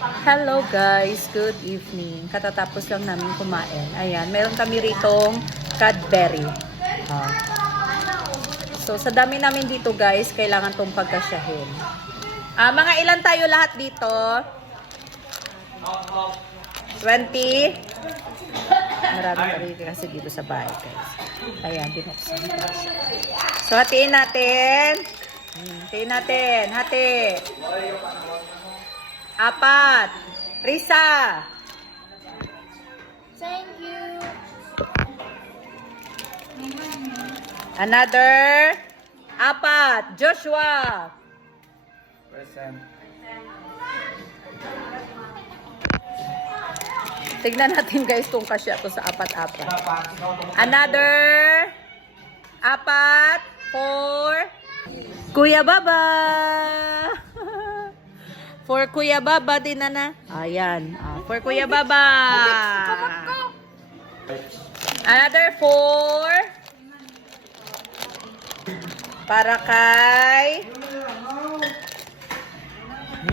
Hello guys, good evening. Katatapos lang namin kumain. Ayan, meron kami ritong Cadbury. So sa dami namin dito guys, kailangan tong pagkasyahin. Mga ilan tayo lahat dito? 20? Maraming kariki kasi dito sa bahay guys. Ayan, binuksan. So hatiin natin. Hatiin natin. Hati. 4. Risa. Thank you. Another. 4. Joshua. Present. Tignan natin guys kung kasya to sa 4. Another. 4. 4. Kuya Baba. For Kuya Baba din na. Ayan. For Kuya Baba. Another 4. Para kay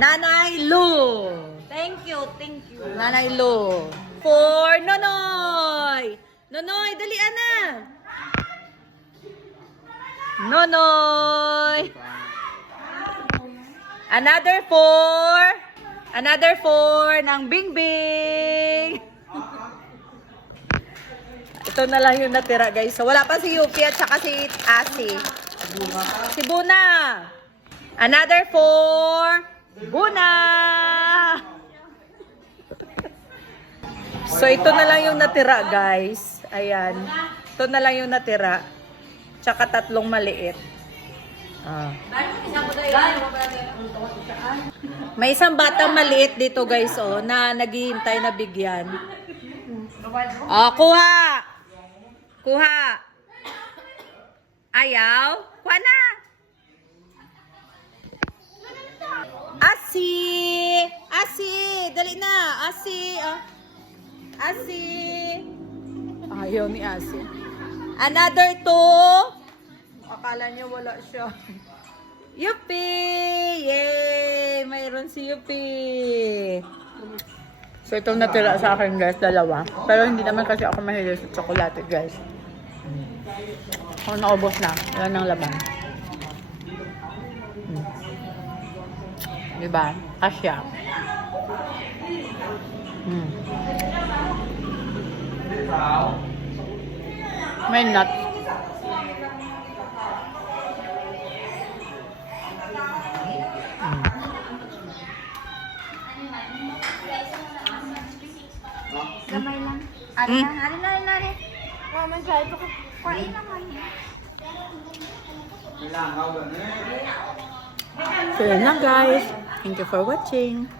Nanay Lu. Thank you. Nanay Lu. For Nonoy. Nonoy, dalian na. Nonoy. Another 4. Another 4 ng Bingbing. Ito na lang yung natira guys. So wala pa si Yupi at saka si Asi. Si Buna. Another 4. Buna. So ito na lang yung natira guys. Ayan. Ito na lang yung natira. Tsaka 3 maliit. May isang bata maliit dito guys na naghihintay na bigyan. Kuha. Kuha. Ayaw. Kuha na. Asi. Asi. Dali na. Asi. Asi. Ayaw ni Asi. Another 2. Akala niya wala siya. Yupi! Yay! Mayroon si Yupi. So itong natira sa akin guys, 2. Pero hindi naman kasi ako mahilig sa tsokolate guys. Ako naubos na. Wala nang laban. Diba? Asya. May nuts. Gamay lang. Ari na. Mama, dahil ko kain naman. So yun na guys. Thank you for watching.